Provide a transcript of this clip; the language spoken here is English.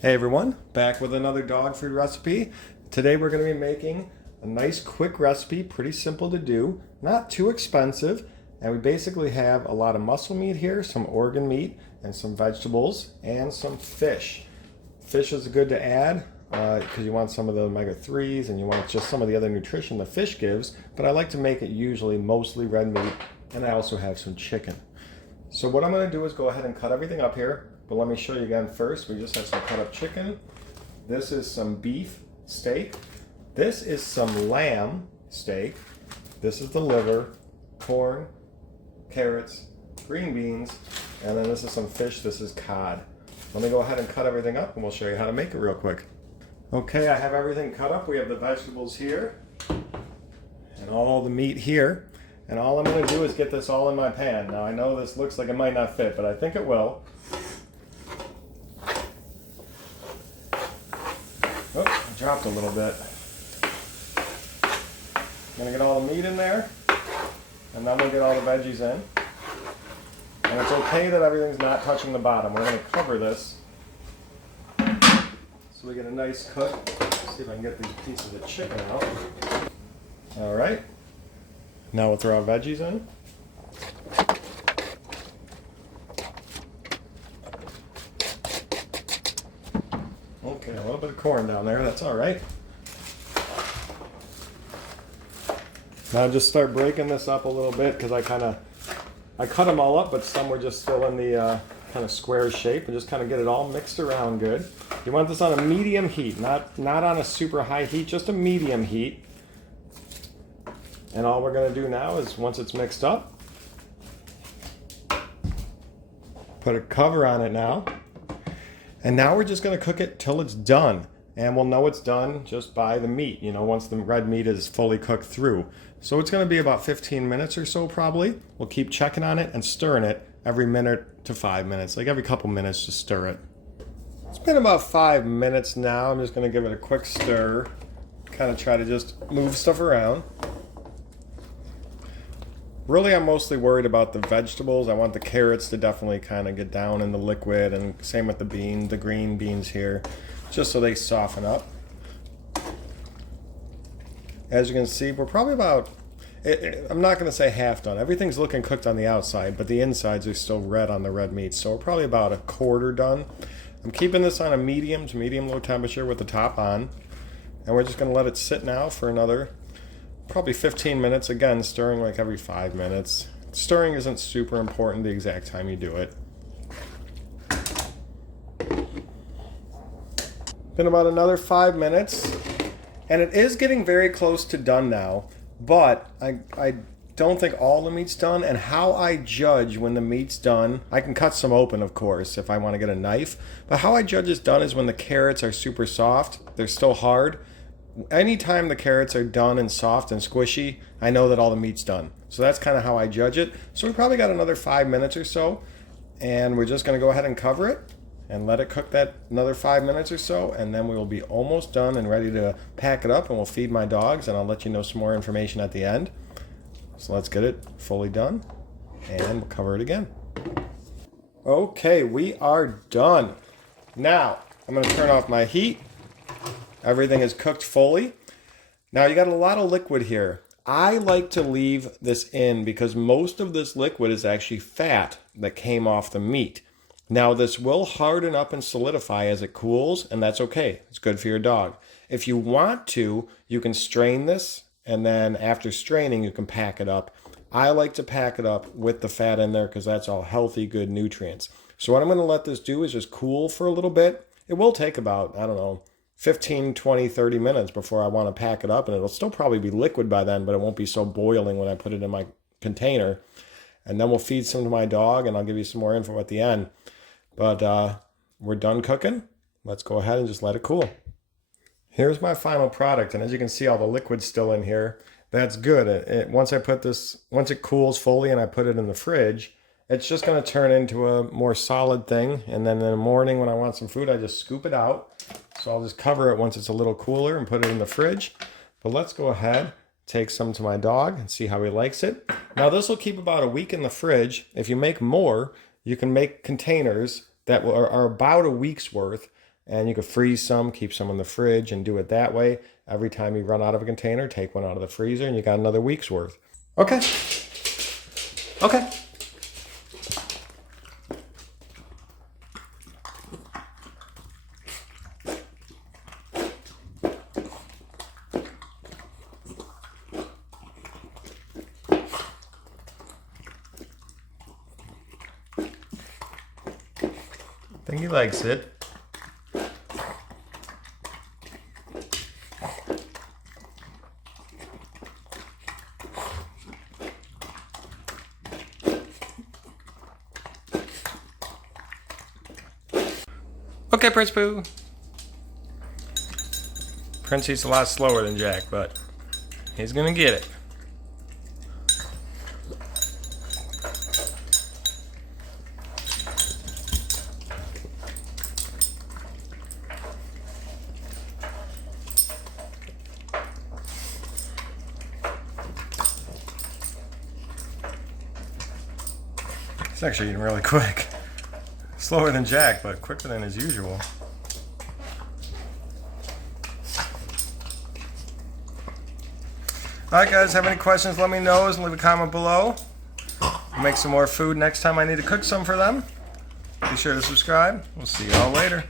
Hey everyone, back with another dog food recipe. Today we're going to be making a nice quick recipe, pretty simple to do, not too expensive, and we basically have a lot of muscle meat here, some organ meat, and some vegetables, and some fish. Fish is good to add because you want some of the omega-3s and you want just some of the other nutrition the fish gives, but I like to make it usually mostly red meat, and I also have some chicken. So what I'm going to do is go ahead and cut everything up here. But let me show you again first. We just have some cut up chicken. This is some beef steak. This is some lamb steak. This is the liver, corn, carrots, green beans, and then this is some fish. This is cod. Let me go ahead and cut everything up and we'll show you how to make it real quick. Okay, I have everything cut up. We have the vegetables here and all the meat here. And all I'm going to do is get this all in my pan. Now I know this looks like it might not fit, but I think it will. Oh, I dropped a little bit. I'm gonna get all the meat in there, and then we'll get all the veggies in. And it's okay that everything's not touching the bottom. We're gonna cover this so we get a nice cook. Let's see if I can get these pieces of chicken out. All right. Now we'll throw our veggies in. Okay, a little bit of corn down there, that's all right. Now just start breaking this up a little bit because I cut them all up, but some were just still in the kind of square shape, and just kind of get it all mixed around good. You want this on a medium heat, not on a super high heat, just a medium heat. And all we're going to do now is once it's mixed up, put a cover on it now. And now we're just going to cook it till it's done. And we'll know it's done just by the meat, once the red meat is fully cooked through. So it's going to be about 15 minutes or so probably. We'll keep checking on it and stirring it every minute to 5 minutes, like every couple minutes to stir it. It's been about 5 minutes now. I'm just going to give it a quick stir, kind of try to just move stuff around. Really, I'm mostly worried about the vegetables. I want the carrots to definitely kind of get down in the liquid, and same with the green beans here, just so they soften up. As you can see, we're probably about, I'm not going to say half done. Everything's looking cooked on the outside, but the insides are still red on the red meat, so we're probably about a quarter done. I'm keeping this on a medium to medium-low temperature with the top on, and we're just going to let it sit now for another probably 15 minutes, again, stirring like every 5 minutes. Stirring isn't super important the exact time you do it. Been about another 5 minutes, and it is getting very close to done now, but I don't think all the meat's done, and how I judge when the meat's done, I can cut some open, of course, if I want to get a knife, but how I judge it's done is when the carrots are super soft, they're still hard. Anytime the carrots are done and soft and squishy, I know that all the meat's done. So that's kind of how I judge it. So we probably got another 5 minutes or so, and we're just going to go ahead and cover it and let it cook that another 5 minutes or so, and then we will be almost done and ready to pack it up, and we'll feed my dogs, and I'll let you know some more information at the end. So let's get it fully done, and we'll cover it again. Okay, we are done. Now, I'm going to turn off my heat. Everything is cooked fully. Now you got a lot of liquid here. I like to leave this in because most of this liquid is actually fat that came off the meat. Now this will harden up and solidify as it cools, and that's okay. It's good for your dog. If you want to, you can strain this, and then after straining, you can pack it up. I like to pack it up with the fat in there because that's all healthy, good nutrients. So what I'm going to let this do is just cool for a little bit. It will take about, 15, 20, 30 minutes before I want to pack it up, and it'll still probably be liquid by then, but it won't be so boiling when I put it in my container. And then we'll feed some to my dog, and I'll give you some more info at the end. But we're done cooking. Let's go ahead and just let it cool. Here's my final product, and as you can see, all the liquid's still in here. That's good. Once it cools fully and I put it in the fridge, it's just going to turn into a more solid thing. And then in the morning when I want some food, I just scoop it out. So I'll just cover it once it's a little cooler and put it in the fridge. But let's go ahead, take some to my dog and see how he likes it. Now this will keep about a week in the fridge. If you make more, you can make containers that are about a week's worth, And you could freeze some, keep some in the fridge, and do it that way. Every time you run out of a container, take one out of the freezer, and you got another week's worth. Okay. Okay. I think he likes it. Okay, Prince Pooh. Prince eats a lot slower than Jack, but he's gonna get it. He's actually eating really quick. Slower than Jack, but quicker than his usual. Alright guys, have any questions, let me know. Leave a comment below. I'll make some more food next time I need to cook some for them. Be sure to subscribe. We'll see you all later.